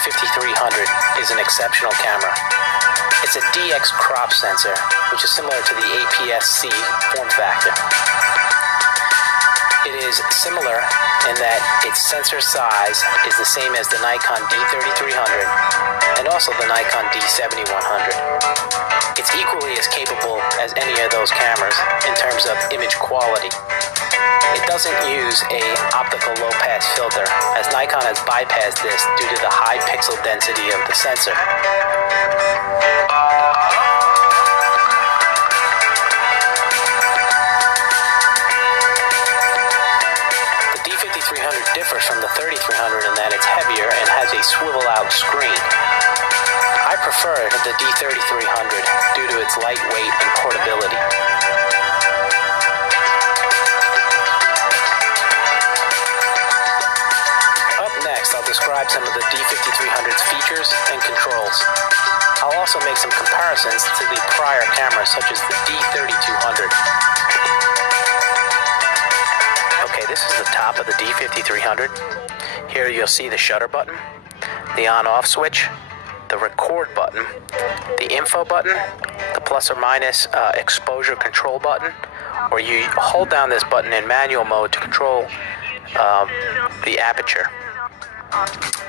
D5300 is an exceptional camera. It's a DX crop sensor, which is similar to the APS-C form factor. It is similar in that its sensor size is the same as the Nikon D5300 and also the Nikon D7100. It's equally as capable as any of those cameras in terms of image quality. It doesn't use a optical low-pass filter, as Nikon has bypassed this due to the high pixel density of the sensor. The D5300 differs from the 3300 in that it's heavier and has a swivel-out screen. I prefer the D3300 due to its lightweight and portability. I'll describe some of the D5300's features and controls. I'll also make some comparisons to the prior cameras such as the D3200. Okay, this is the top of the D5300. Here you'll see the shutter button, the on-off switch, the record button, the info button, the plus or minus exposure control button, where you hold down this button in manual mode to control the aperture.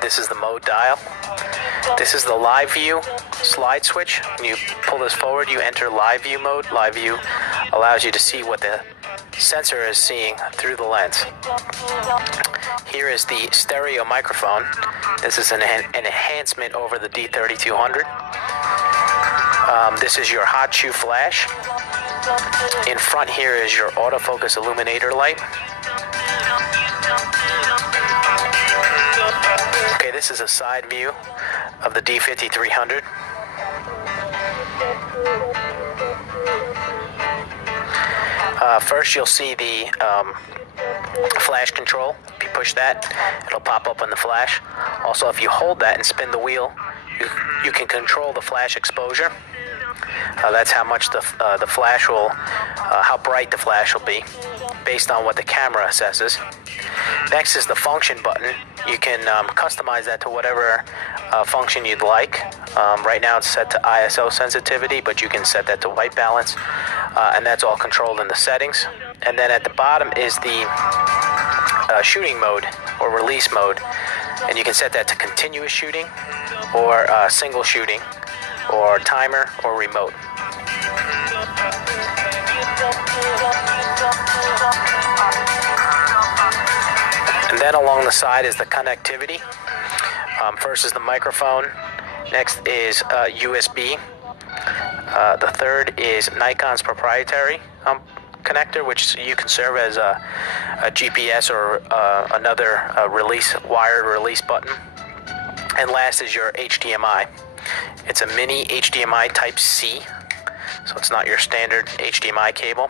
This is the mode dial. This is the live view slide switch. When you pull this forward, you enter live view mode. Live view allows you to see what the sensor is seeing through the lens. Here is the stereo microphone. This is an enhancement over the D3200. This is your hot shoe flash. In front here is your autofocus illuminator light. Okay, this is a side view of the D5300. First, you'll see the flash control. If you push that, it'll pop up on the flash. Also, if you hold that and spin the wheel, you can control the flash exposure. That's how much the flash will, how bright the flash will be, based on what the camera assesses. Next is the function button. You can customize that to whatever function you'd like. Right now it's set to ISO sensitivity, but you can set that to white balance, and that's all controlled in the settings. And then at the bottom is the shooting mode or release mode, and you can set that to continuous shooting or single shooting or timer or remote. And then along the side is the connectivity. First is the microphone. Next is USB. The third is Nikon's proprietary connector, which you can serve as a GPS or another wired release button. And last is your HDMI. It's a mini HDMI Type C, so it's not your standard HDMI cable,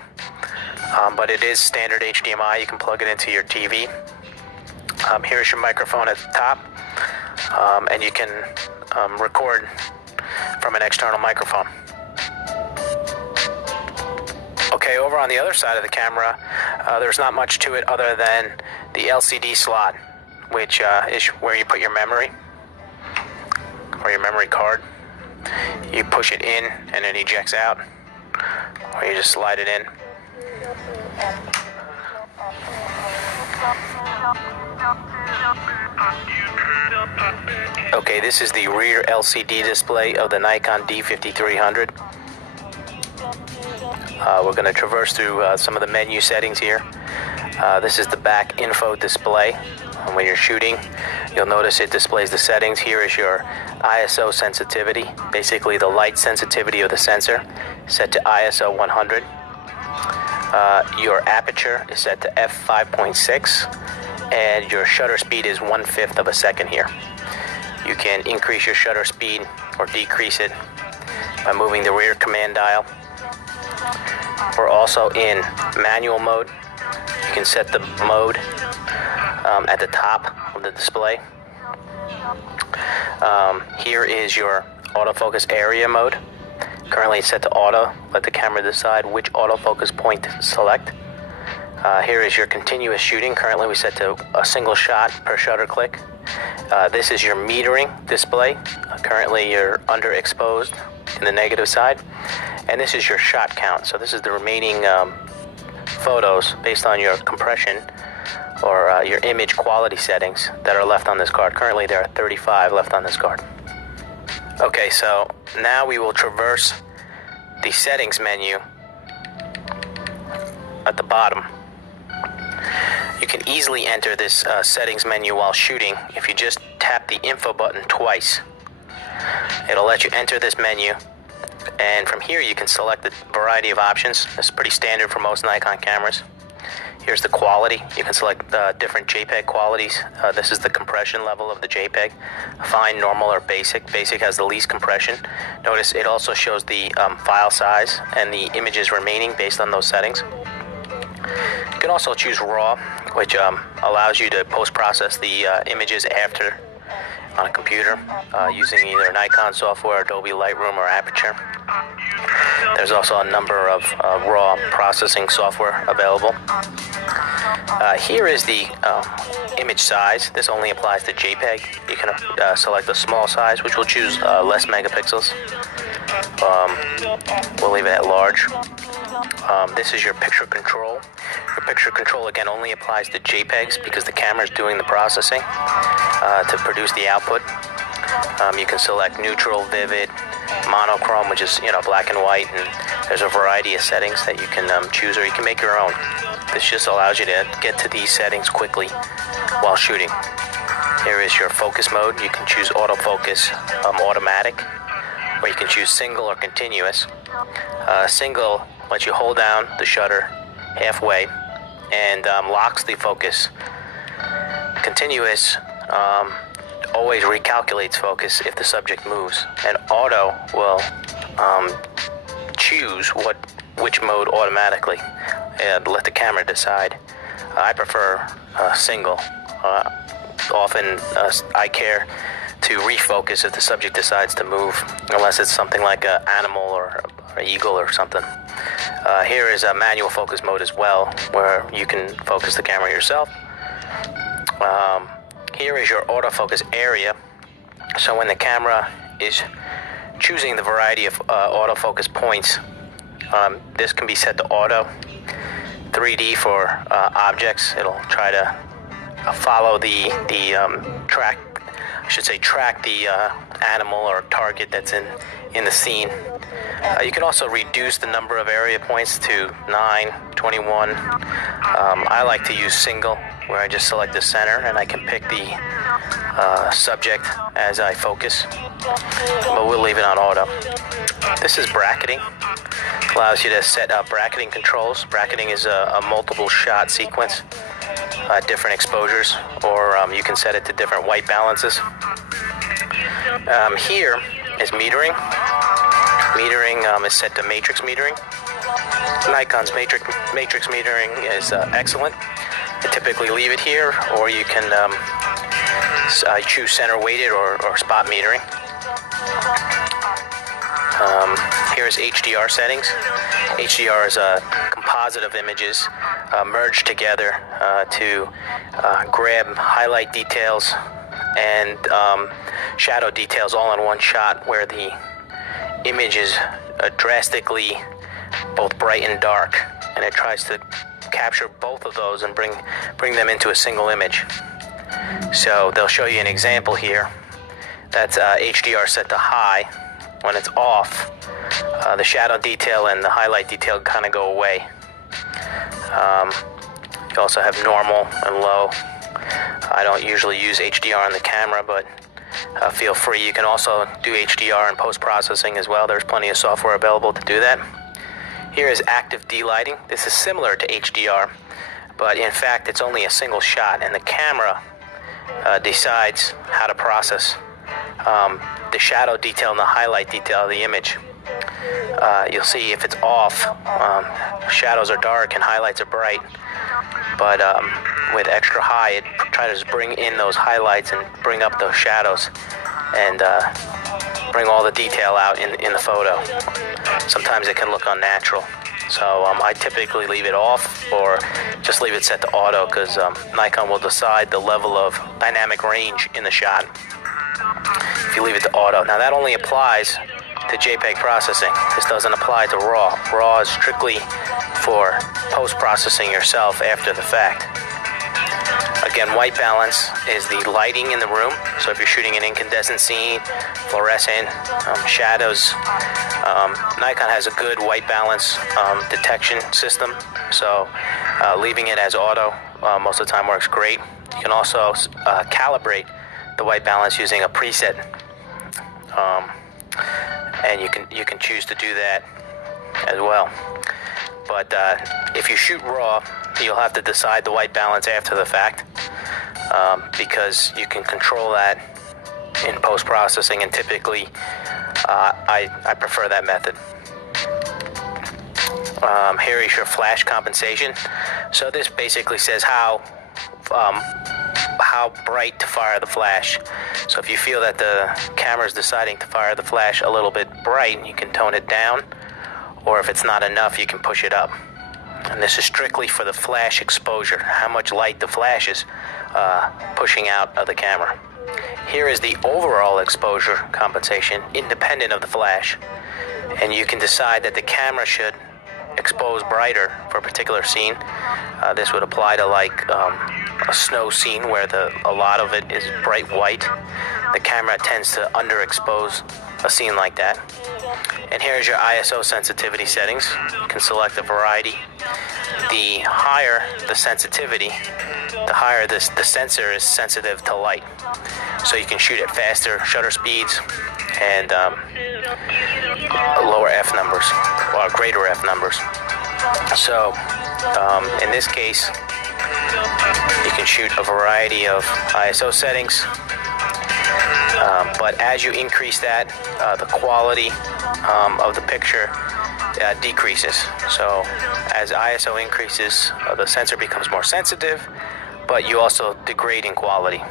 but it is standard HDMI. You can plug it into your TV. Here's your microphone at the top, and you can record from an external microphone. Okay, over on the other side of the camera, there's not much to it other than the LCD slot, which is where you put your memory or your memory card. You push it in and it ejects out, or you just slide it in. Okay, this is the rear LCD display of the Nikon D5300. We're going to traverse through some of the menu settings here. This is the back info display. When you're shooting, you'll notice it displays the settings. Here is your ISO sensitivity, basically the light sensitivity of the sensor, set to ISO 100. Your aperture is set to f5.6, and your shutter speed is 1/5 of a second here. You can increase your shutter speed or decrease it by moving the rear command dial. We're also in manual mode. You can set the mode at the top of the display. Here is your autofocus area mode. Currently it's set to auto. Let the camera decide which autofocus point to select. Here is your continuous shooting. Currently we set to a single shot per shutter click. This is your metering display. Currently you're underexposed in the negative side. And this is your shot count. So this is the remaining photos based on your compression or your image quality settings that are left on this card. Currently there are 35 left on this card. Okay, so now we will traverse the settings menu at the bottom. You can easily enter this settings menu while shooting if you just tap the info button twice. It'll let you enter this menu, and from here you can select a variety of options. It's pretty standard for most Nikon cameras. Here's the quality. You can select different JPEG qualities. This is the compression level of the JPEG. Fine, normal, or basic. Basic has the least compression. Notice it also shows the file size and the images remaining based on those settings. You can also choose RAW, which allows you to post-process the images after on a computer using either Nikon software, Adobe Lightroom, or Aperture. There's also a number of RAW processing software available. Here is the image size. This only applies to JPEG. You can select a small size, which will choose less megapixels. We'll leave it at large. This is your picture control. Your picture control again only applies to JPEGs because the camera is doing the processing to produce the output. You can select neutral, vivid, monochrome, which is black and white, and there's a variety of settings that you can choose, or you can make your own. This just allows you to get to these settings quickly while shooting. Here is your focus mode. You can choose autofocus automatic, or you can choose single or continuous. Single lets you hold down the shutter halfway and locks the focus. Continuous always recalculates focus if the subject moves, and auto will choose which mode automatically and let the camera decide. I prefer single. Often I care to refocus if the subject decides to move, unless it's something like an animal or an eagle or something. Here is a manual focus mode as well, where you can focus the camera yourself. Here is your autofocus area. So when the camera is choosing the variety of autofocus points, this can be set to auto. 3D for objects. It'll try to follow track the animal or target that's in the scene. You can also reduce the number of area points to 9, 21. I like to use single, where I just select the center and I can pick the subject as I focus, but we'll leave it on auto. This is bracketing. Allows you to set up bracketing controls. Bracketing is a multiple shot sequence, different exposures, or you can set it to different white balances. Here is metering. Metering is set to matrix metering. Nikon's matrix metering is excellent. You typically leave it here, or you can choose center weighted or spot metering. Here's HDR settings. HDR is a composite of images merged together to grab highlight details and shadow details all in one shot, where the image is drastically both bright and dark, and it tries to capture both of those and bring them into a single image. So they'll show you an example here. That's HDR set to high. When it's off, the shadow detail and the highlight detail kind of go away. You also have normal and low. I don't usually use HDR on the camera, but feel free. You can also do HDR in post-processing as well. There's plenty of software available to do that. Here is active delighting. This is similar to HDR, but in fact it's only a single shot, and the camera decides how to process the shadow detail and the highlight detail of the image. You'll see if it's off, shadows are dark and highlights are bright, but with extra high, it tries to bring in those highlights and bring up those shadows and bring all the detail out in the photo. Sometimes it can look unnatural, So I typically leave it off or just leave it set to auto, because Nikon will decide the level of dynamic range in the shot if you leave it to auto. Now that only applies to JPEG processing. This doesn't apply to RAW. RAW is strictly for post-processing yourself after the fact. Again, white balance is the lighting in the room. So if you're shooting an incandescent scene, fluorescent, shadows, Nikon has a good white balance detection system. So leaving it as auto most of the time works great. You can also calibrate the white balance using a preset, and you can choose to do that as well. But if you shoot RAW, you'll have to decide the white balance after the fact, because you can control that in post-processing, and typically I prefer that method. Here is your flash compensation. So this basically says how bright to fire the flash. So if you feel that the camera is deciding to fire the flash a little bit bright, you can tone it down, or if it's not enough, you can push it up. And this is strictly for the flash exposure, how much light the flash is pushing out of the camera. Here is the overall exposure compensation, independent of the flash. And you can decide that the camera should expose brighter for a particular scene. This would apply to like a snow scene where a lot of it is bright white. The camera tends to underexpose a scene like that. And here's your ISO sensitivity settings. You can select a variety. The higher the sensitivity, the higher the sensor is sensitive to light. So you can shoot at faster shutter speeds and lower f numbers, or greater f numbers. So in this case, you can shoot a variety of ISO settings, but as you increase that, the quality of the picture decreases. So as ISO increases, the sensor becomes more sensitive, but you also degrade in quality.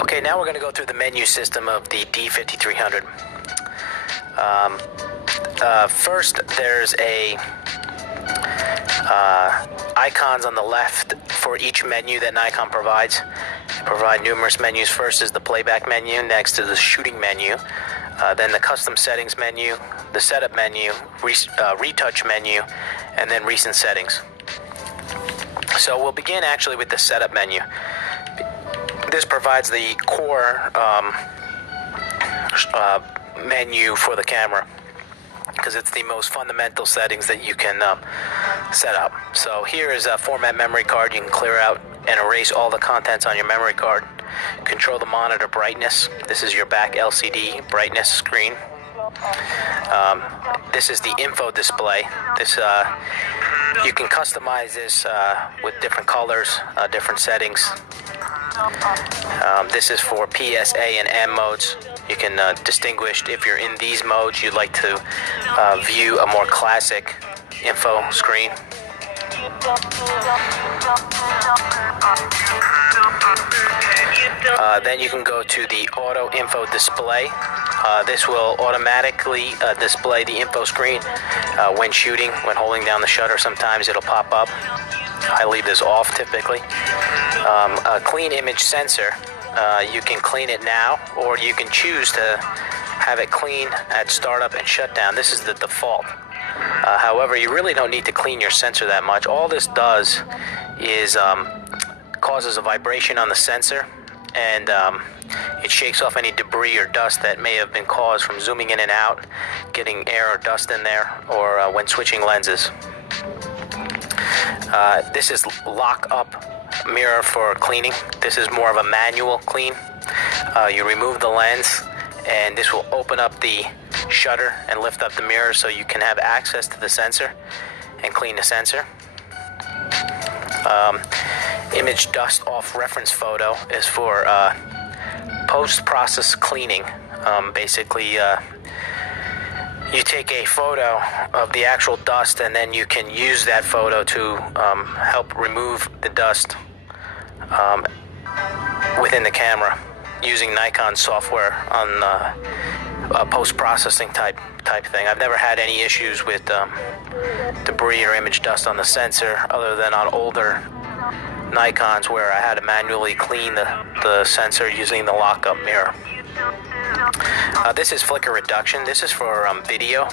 Okay, now we're going to go through the menu system of the D5300. First, there's icons on the left for each menu that Nikon provides. They provide numerous menus. First is the playback menu, next is the shooting menu, then the custom settings menu, the setup menu, retouch menu, and then recent settings. So we'll begin actually with the setup menu. This provides the core menu for the camera, because it's the most fundamental settings that you can set up. So here is a format memory card. You can clear out and erase all the contents on your memory card. Control the monitor brightness. This is your back LCD brightness screen. This is the info display. This you can customize this with different colors, different settings. This is for PSA and M modes. You can distinguish if you're in these modes, you'd like to view a more classic info screen. Then you can go to the auto info display. This will automatically display the info screen when shooting, when holding down the shutter. Sometimes it'll pop up. I leave this off typically. A clean image sensor, you can clean it now, or you can choose to have it clean at startup and shutdown. This is the default. However, you really don't need to clean your sensor that much. All this does is causes a vibration on the sensor, and it shakes off any debris or dust that may have been caused from zooming in and out, getting air or dust in there, or when switching lenses. This is lock-up mirror for cleaning. This is more of a manual clean. You remove the lens, and this will open up the shutter and lift up the mirror so you can have access to the sensor and clean the sensor. Image dust off reference photo is for post-process cleaning. Basically, you take a photo of the actual dust, and then you can use that photo to help remove the dust within the camera. using Nikon software on post-processing type thing. I've never had any issues with debris or image dust on the sensor, other than on older Nikons where I had to manually clean the sensor using the lockup mirror. This is flicker reduction. This is for video.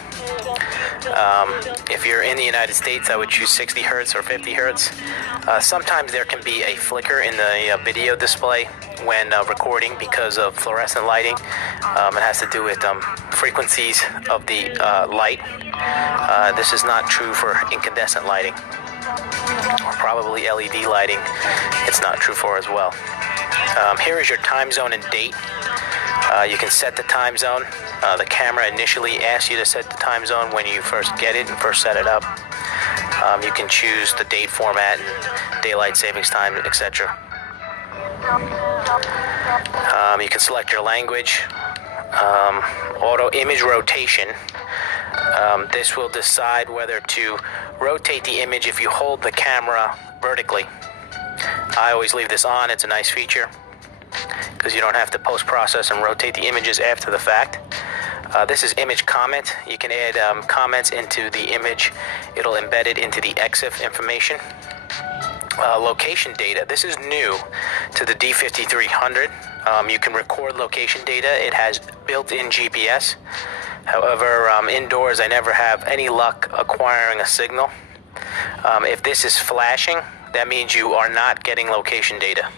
If you're in the United States, I would choose 60 hertz or 50 hertz. Sometimes there can be a flicker in the video display when recording because of fluorescent lighting. It has to do with frequencies of the light. This is not true for incandescent lighting, or probably LED lighting. It's not true for as well. Here is your time zone and date. You can set the time zone. The camera initially asks you to set the time zone when you first get it and first set it up. You can choose the date format and daylight savings time, etc. You can select your language. Auto image rotation. This will decide whether to rotate the image if you hold the camera vertically. I always leave this on. It's a nice feature because you don't have to post-process and rotate the images after the fact. This is image comment. You can add comments into the image. It'll embed it into the EXIF information. Location data. This is new to the D5300. You can record location data. It has built-in GPS. However, indoors I never have any luck acquiring a signal. If this is flashing, that means you are not getting location data.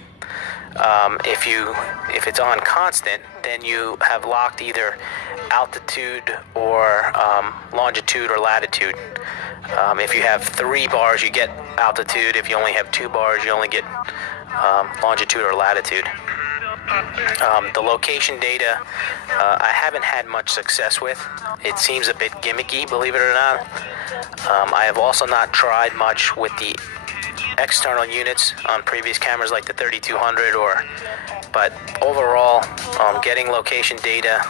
If it's on constant, then you have locked either altitude or longitude or latitude. If you have 3 bars, you get altitude. If you only have 2 bars, you only get longitude or latitude. The location data, I haven't had much success with. It seems a bit gimmicky, believe it or not. I have also not tried much with the external units on previous cameras like the 3200, but overall, getting location data,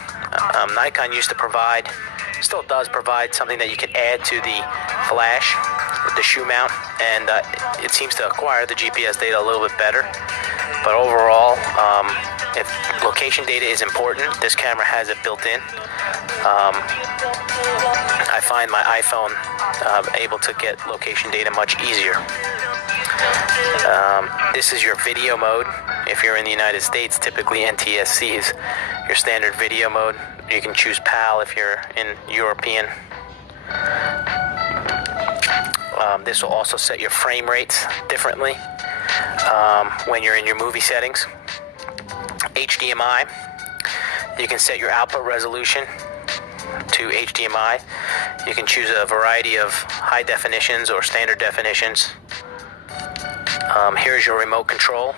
Nikon used to provide, still does provide, something that you can add to the flash with the shoe mount, and it seems to acquire the GPS data a little bit better. But overall, if location data is important, this camera has it built in. I find my iPhone able to get location data much easier. This is your video mode. If you're in the United States, typically NTSC is your standard video mode. You can choose PAL if you're in European. This will also set your frame rates differently when you're in your movie settings. HDMI, you can set your output resolution to HDMI. You can choose a variety of high definitions or standard definitions. Here's your remote control.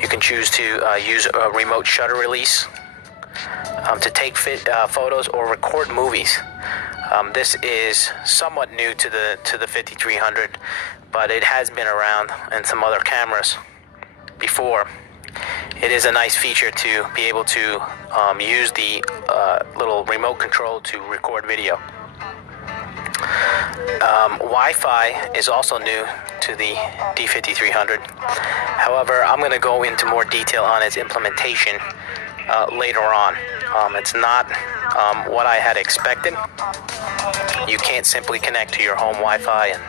You can choose to use a remote shutter release to take photos or record movies. This is somewhat new to the 5300, but it has been around in some other cameras before. It is a nice feature to be able to use the little remote control to record video. Wi-Fi is also new to the D5300. However, I'm going to go into more detail on its implementation later on. It's not what I had expected. You can't simply connect to your home Wi-Fi and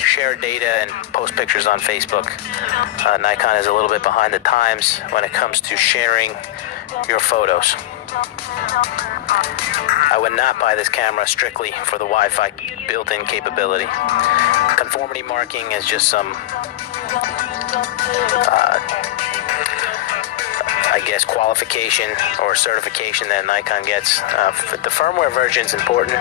share data and post pictures on Facebook. Nikon is a little bit behind the times when it comes to sharing your photos. I would not buy this camera strictly for the Wi-Fi built-in capability. Conformity marking is just some, I guess, qualification or certification that Nikon gets. The firmware version is important.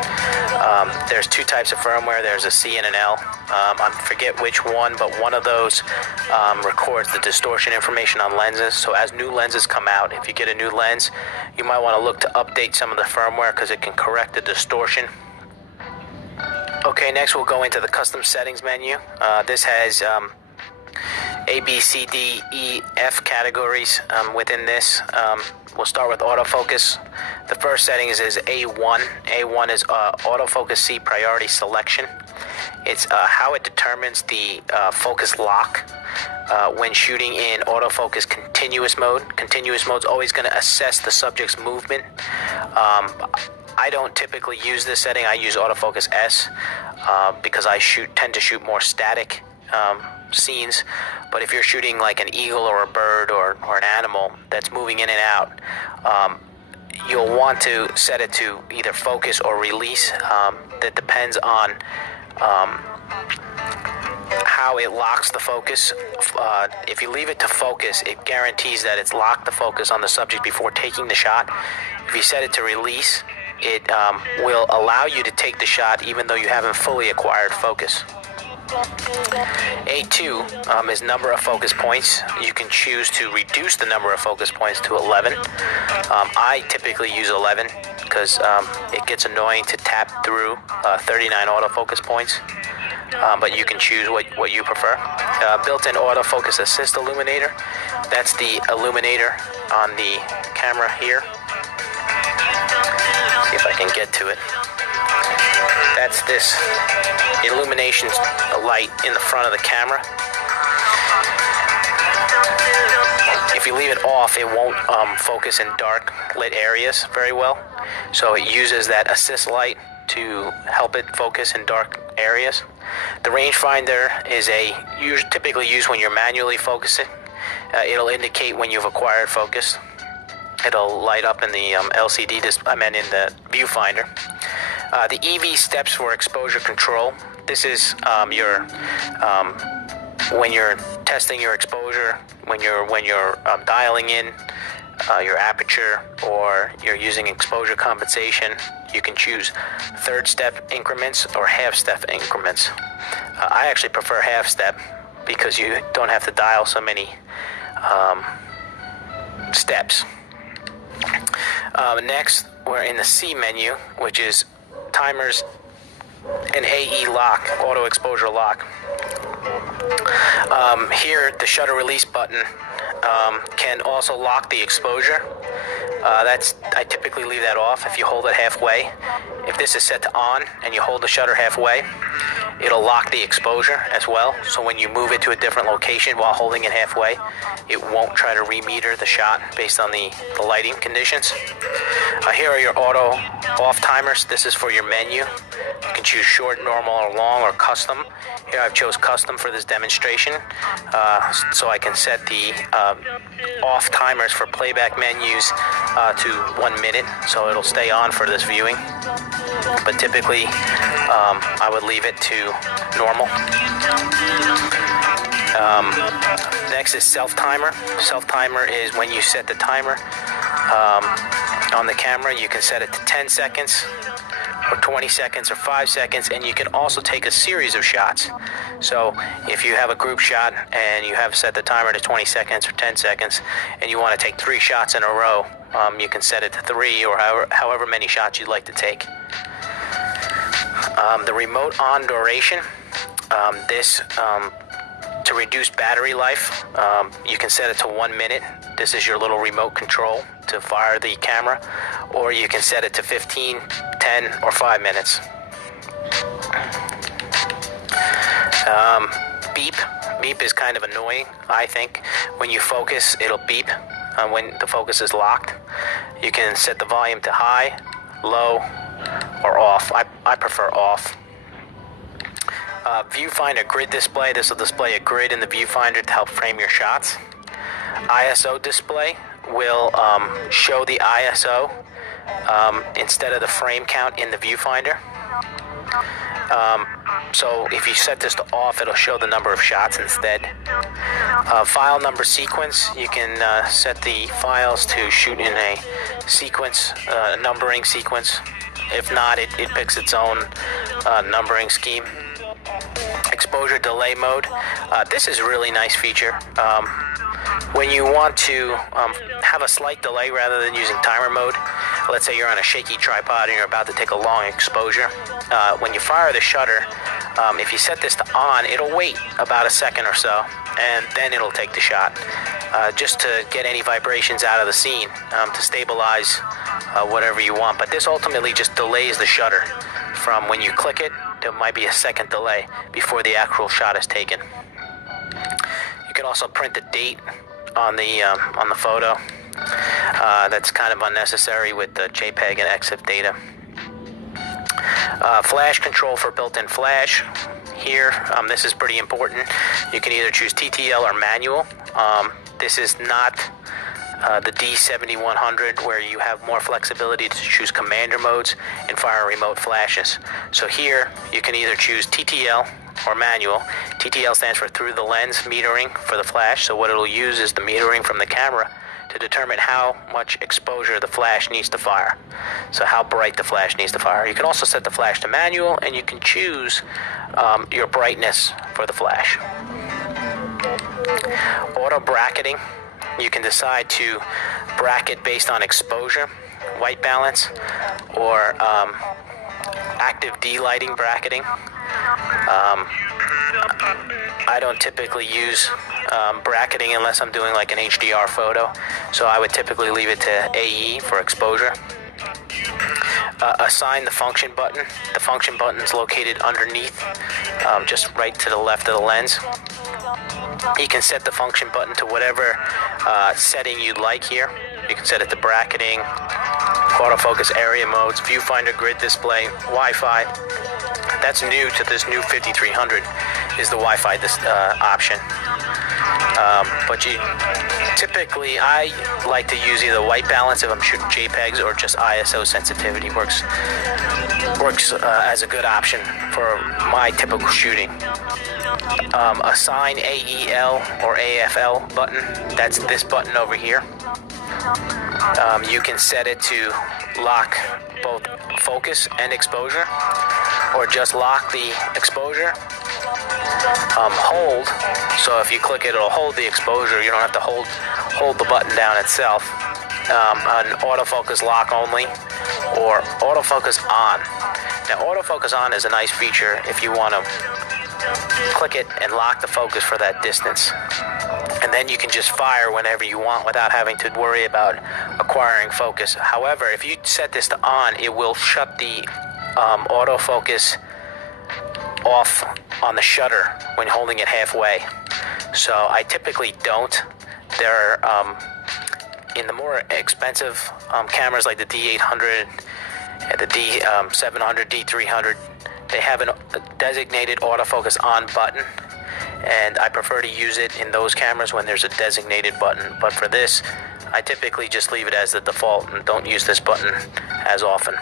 There's 2 types of firmware. There's a C and an L. I forget which one, but one of those records the distortion information on lenses. So as new lenses come out, if you get a new lens, you might want to look to update some of the firmware because it can correct the distortion. Okay, next we'll go into the custom settings menu. This has A, B, C, D, E, F categories within this. We'll start with autofocus. The first setting is A1. A1 is autofocus C priority selection. It's how it determines the focus lock when shooting in autofocus continuous mode. Continuous mode is always going to assess the subject's movement. I don't typically use this setting. I use autofocus S because I tend to shoot more static scenes. But if you're shooting like an eagle or a bird or an animal that's moving in and out, you'll want to set it to either focus or release. That depends on how it locks the focus. If you leave it to focus, it guarantees that it's locked the focus on the subject before taking the shot. If you set it to release, it will allow you to take the shot even though you haven't fully acquired focus. A2 is number of focus points. You can choose to reduce the number of focus points to 11. I typically use 11 because it gets annoying to tap through 39 autofocus points. But you can choose what you prefer. Built-in autofocus assist illuminator. That's the illuminator on the camera here. See if I can get to it. That's this illumination light in the front of the camera. If you leave it off, it won't focus in dark lit areas very well. So it uses that assist light to help it focus in dark areas. The rangefinder is typically used when you're manually focusing. It'll indicate when you've acquired focus. It'll light up in the LCD in the viewfinder. The EV steps for exposure control. This is when you're testing your exposure, when you're dialing in your aperture, or you're using exposure compensation. You can choose third step increments or half step increments. I actually prefer half step because you don't have to dial so many steps. Next, we're in the C menu, which is timers and AE lock, auto exposure lock. Here, the shutter release button can also lock the exposure. I typically leave that off if you hold it halfway. If this is set to on and you hold the shutter halfway, it'll lock the exposure as well. So when you move it to a different location while holding it halfway, it won't try to remeter the shot based on the lighting conditions. Here are your auto off timers. This is for your menu. You can choose short, normal, or long, or custom. Here I've chose custom for this demonstration, so I can set the off timers for playback menus to 1 minute, so it'll stay on for this viewing. But typically, I would leave it to normal. Next is self-timer. Self-timer is when you set the timer on the camera. You can set it to 10 seconds, or 20 seconds, or 5 seconds, and you can also take a series of shots. So if you have a group shot and you have set the timer to 20 seconds or 10 seconds, and you want to take 3 shots in a row, you can set it to 3 or however many shots you'd like to take. The remote on duration, to reduce battery life, you can set it to 1 minute. This is your little remote control to fire the camera, or you can set it to 15, 10, or 5 minutes. Beep. Beep is kind of annoying, I think. When you focus, it'll beep when the focus is locked. You can set the volume to high, low, or off. I prefer off. Viewfinder grid display. This will display a grid in the viewfinder to help frame your shots. ISO display will show the ISO instead of the frame count in the viewfinder. So if you set this to off, it'll show the number of shots instead. File number sequence, you can set the files to shoot in a sequence, numbering sequence. If not, it picks its own numbering scheme. Exposure delay mode. This is a really nice feature. When you want to have a slight delay rather than using timer mode, let's say you're on a shaky tripod and you're about to take a long exposure, when you fire the shutter, if you set this to on, it'll wait about a second or so, and then it'll take the shot, just to get any vibrations out of the scene, to stabilize whatever you want. But this ultimately just delays the shutter from when you click it there might be a second delay before the actual shot is taken. You can also print the date on the photo. That's kind of unnecessary with the JPEG and EXIF data. Flash control for built-in flash. Here, this is pretty important. You can either choose TTL or manual. This is not the D5300 where you have more flexibility to choose commander modes and fire remote flashes. So here, you can either choose TTL or manual. TTL stands for through the lens metering for the flash. So what it'll use is the metering from the camera to determine how much exposure the flash needs to fire. So how bright the flash needs to fire. You can also set the flash to manual, and you can choose your brightness for the flash. Auto bracketing. You can decide to bracket based on exposure, white balance, or active D-lighting bracketing. I don't typically use bracketing unless I'm doing like an HDR photo, so I would typically leave it to AE for exposure. Assign the function button. The function button is located underneath, just right to the left of the lens. You can set the function button to whatever setting you'd like here. You can set it to bracketing, autofocus area modes, viewfinder grid display, Wi-Fi. That's new to this new 5300 is the Wi-Fi option. But typically I like to use either white balance if I'm shooting JPEGs or just ISO sensitivity works as a good option for my typical shooting. Assign AEL or AFL button. That's this button over here. You can set it to lock both focus and exposure, or just lock the exposure. Hold, so if you click it, it'll hold the exposure. You don't have to hold the button down itself. An autofocus lock only, or autofocus on. Now, autofocus on is a nice feature if you want to click it and lock the focus for that distance. And then you can just fire whenever you want without having to worry about acquiring focus. However, if you set this to on, it will shut the autofocus off on the shutter when holding it halfway. So I typically don't. There are, in the more expensive cameras like the D800, the D700, D300, they have a designated autofocus on button, and I prefer to use it in those cameras when there's a designated button. But for this, I typically just leave it as the default and don't use this button as often.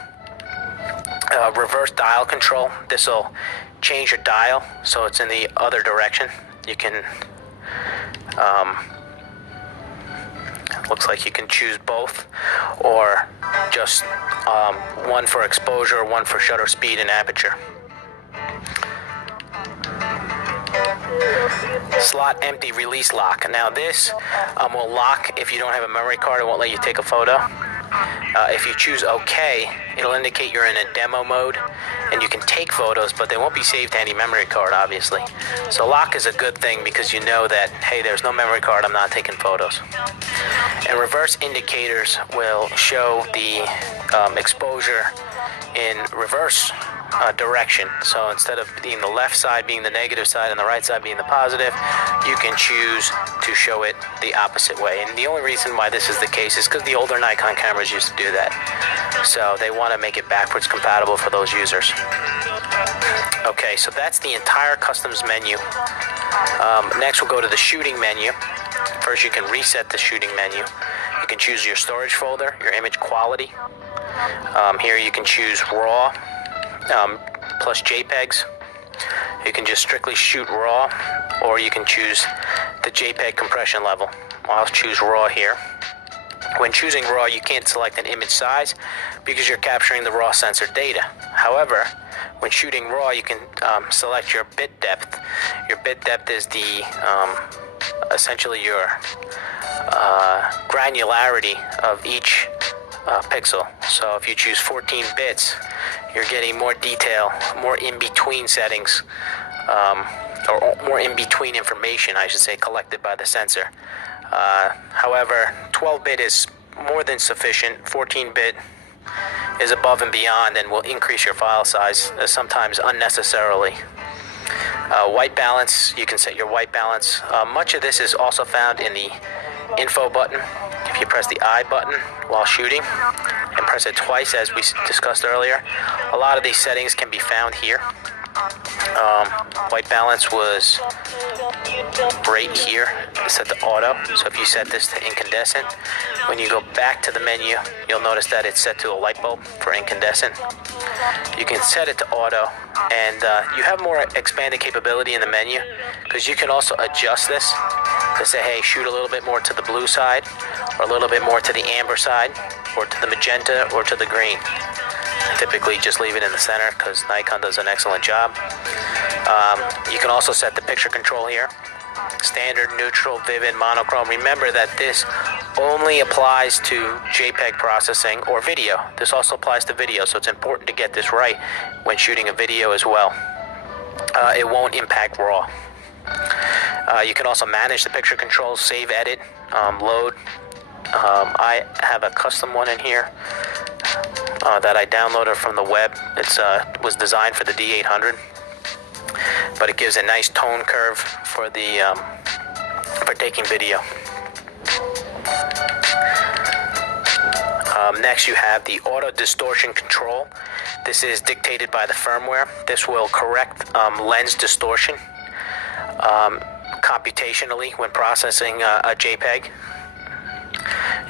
Reverse dial control. This will change your dial so it's in the other direction. You can looks like you can choose both, or just one for exposure, one for shutter speed and aperture. Slot empty release lock. Now this will lock if you don't have a memory card. It won't let you take a photo. If you choose OK, it'll indicate you're in a demo mode, and you can take photos, but they won't be saved to any memory card, obviously. So lock is a good thing because you know that, hey, there's no memory card, I'm not taking photos. And reverse indicators will show the exposure in reverse direction. So instead of being the left side being the negative side and the right side being the positive, you can choose to show it the opposite way. And the only reason why this is the case is because the older Nikon cameras used to do that. So they want to make it backwards compatible for those users. Okay, so that's the entire customs menu. Next we'll go to the shooting menu. First you can reset the shooting menu. You can choose your storage folder, your image quality. Here you can choose RAW plus JPEGs. You can just strictly shoot RAW, or you can choose the JPEG compression level. I'll choose RAW here. When choosing RAW, you can't select an image size because you're capturing the raw sensor data. However, when shooting RAW, you can select your bit depth. Your bit depth is the essentially your granularity of each pixel. So if you choose 14 bits, you're getting more detail, more in-between settings, or more in-between information, I should say, collected by the sensor. However, 12-bit is more than sufficient. 14-bit is above and beyond and will increase your file size, sometimes unnecessarily. White balance, you can set your white balance. Much of this is also found in the info button. If you press the I button while shooting and press it twice, as we discussed earlier, a lot of these settings can be found here. White balance was right here, set to auto. So if you set this to incandescent, when you go back to the menu, you'll notice that it's set to a light bulb for incandescent. You can set it to auto, and you have more expanded capability in the menu, because you can also adjust this to say, hey, shoot a little bit more to the blue side, or a little bit more to the amber side, or to the magenta, or to the green. I typically just leave it in the center because Nikon does an excellent job. You can also set the picture control here. Standard, neutral, vivid, monochrome. Remember that this only applies to JPEG processing or video. This also applies to video, so it's important to get this right when shooting a video as well. It won't impact RAW. You can also manage the picture controls, save, edit, load. I have a custom one in here that I downloaded from the web. It was designed for the D800, but it gives a nice tone curve for the for taking video. Next, you have the auto distortion control. This is dictated by the firmware. This will correct lens distortion computationally when processing a JPEG.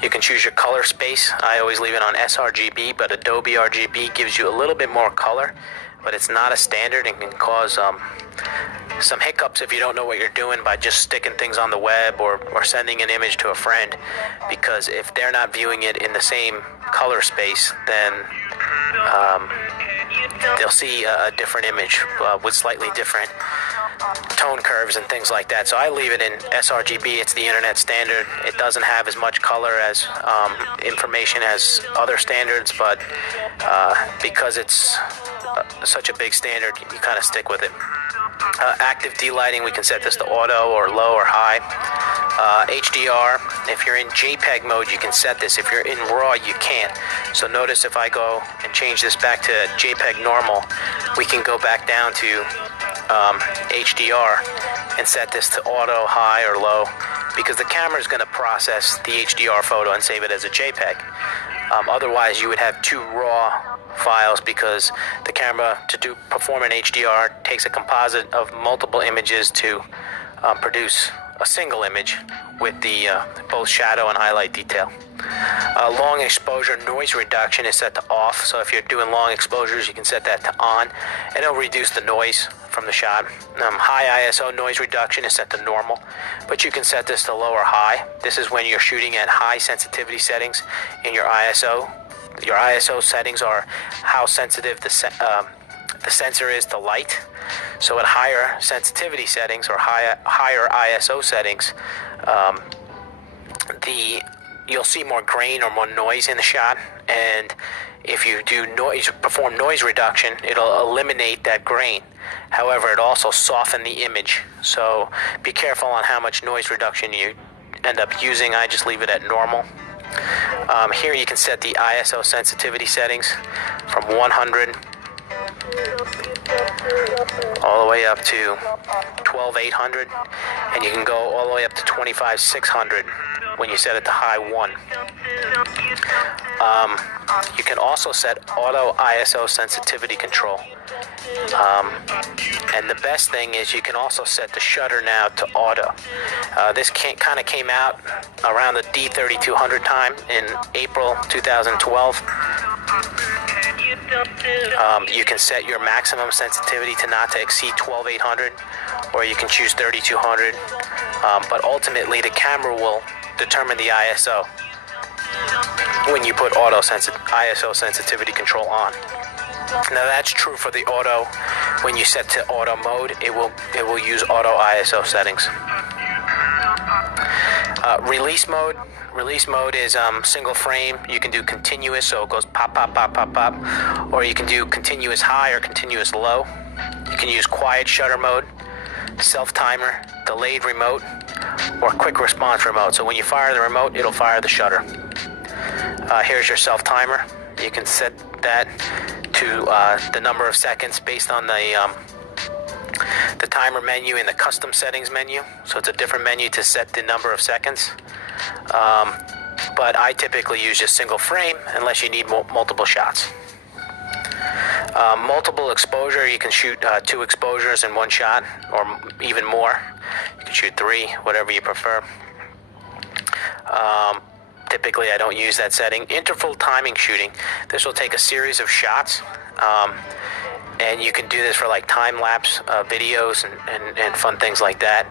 You can choose your color space. I always leave it on sRGB, but Adobe RGB gives you a little bit more color, but it's not a standard and can cause some hiccups if you don't know what you're doing by just sticking things on the web or sending an image to a friend, because if they're not viewing it in the same color space, then they'll see a different image with slightly different tone curves and things like that. So I leave it in sRGB. It's the internet standard. It doesn't have as much color as information as other standards, but because it's such a big standard, you kind of stick with it. Active D-lighting, we can set this to auto or low or high. HDR, if you're in JPEG mode, you can set this. If you're in RAW, you can't. So notice if I go and change this back to JPEG normal, we can go back down to HDR and set this to auto, high, or low, because the camera is going to process the HDR photo and save it as a JPEG. Otherwise, you would have two RAW files, because the camera, to perform an HDR, takes a composite of multiple images to produce a single image with the both shadow and highlight detail. Long exposure noise reduction is set to off, so if you're doing long exposures, you can set that to on, and it'll reduce the noise from the shot. High ISO noise reduction is set to normal, but you can set this to low or high. This is when you're shooting at high sensitivity settings in your ISO. Your ISO settings are how sensitive the sensor is to light. So at higher sensitivity settings or higher ISO settings, you'll see more grain or more noise in the shot, and if you do perform noise reduction, it'll eliminate that grain. However, it also soften the image, so be careful on how much noise reduction you end up using. I just leave it at normal. Here you can set the ISO sensitivity settings from 100 all the way up to 12,800, and you can go all the way up to 25,600 when you set it to high 1. You can also set auto ISO sensitivity control. And the best thing is you can also set the shutter now to auto. This kind of came out around the D5300 time in April 2012. You can set your maximum sensitivity to not to exceed 12,800, or you can choose 3,200. But ultimately, the camera will determine the ISO when you put ISO sensitivity control on. Now that's true for the auto. When you set to auto mode, it will use auto ISO settings. Release mode. Release mode is single frame. You can do continuous, so it goes pop, pop, pop, pop, pop. Or you can do continuous high or continuous low. You can use quiet shutter mode, self-timer, delayed remote, or quick response remote. So when you fire the remote, it'll fire the shutter. Here's your self-timer. You can set that to the number of seconds based on the timer menu in the custom settings menu. So it's a different menu to set the number of seconds. But I typically use just single frame unless you need multiple shots. Multiple exposure, you can shoot 2 exposures in one shot, or even more. You can shoot 3, whatever you prefer. Typically I don't use that setting. Interval timing shooting, this will take a series of shots, and you can do this for like time-lapse videos and fun things like that.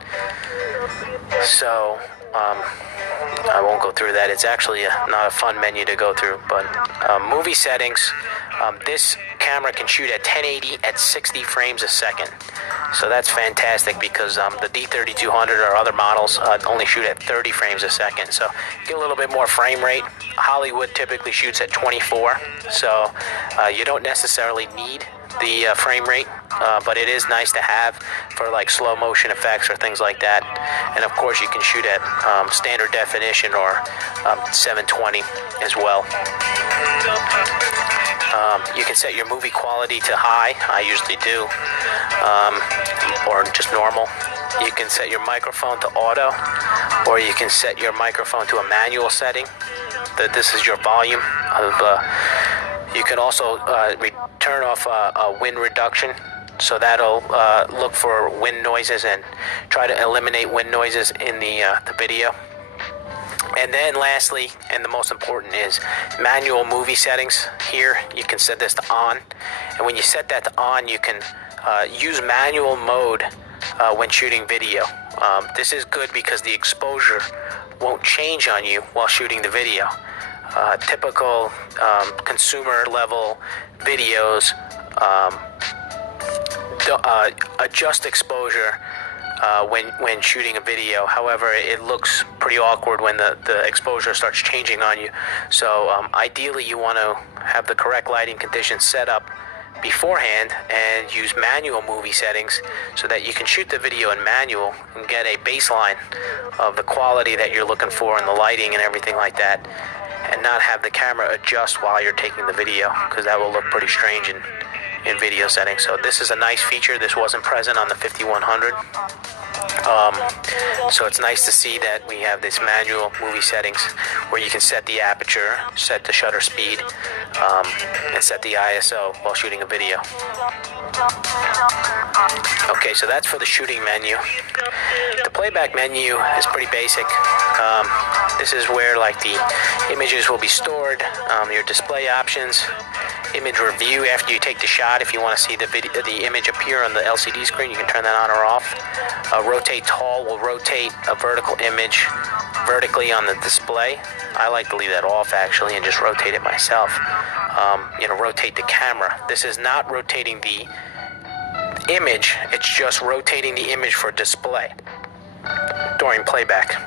So I won't go through that. It's actually not a fun menu to go through. But movie settings, this camera can shoot at 1080 at 60 frames a second. So that's fantastic because the D5300 or other models only shoot at 30 frames a second. So you get a little bit more frame rate. Hollywood typically shoots at 24. So you don't necessarily need the frame rate, but it is nice to have for like slow motion effects or things like that. And of course you can shoot at standard definition or 720 as well. You can set your movie quality to high. I usually do, or just normal. You can set your microphone to auto, or you can set your microphone to a manual setting. This is your volume of. You can also turn off a wind reduction, so that'll look for wind noises and try to eliminate wind noises in the video. And then lastly, and the most important, is manual movie settings. Here you can set this to on, and when you set that to on, you can use manual mode when shooting video. This is good because the exposure won't change on you while shooting the video. Typical consumer level videos adjust exposure when shooting a video. However, it looks pretty awkward when the exposure starts changing on you. So ideally you want to have the correct lighting conditions set up beforehand and use manual movie settings so that you can shoot the video in manual and get a baseline of the quality that you're looking for and the lighting and everything like that, and not have the camera adjust while you're taking the video, because that will look pretty strange in video settings. So this is a nice feature. This wasn't present on the 5100. So it's nice to see that we have this manual movie settings where you can set the aperture, set the shutter speed, and set the ISO while shooting a video. Okay, so that's for the shooting menu. The playback menu is pretty basic. This is where like the images will be stored, your display options, image review after you take the shot. If you want to see the image appear on the LCD screen, you can turn that on or off. Rotate tall will rotate a vertical image vertically on the display. I like to leave that off actually and just rotate it myself. Rotate the camera. This is not rotating the image, it's just rotating the image for display during playback.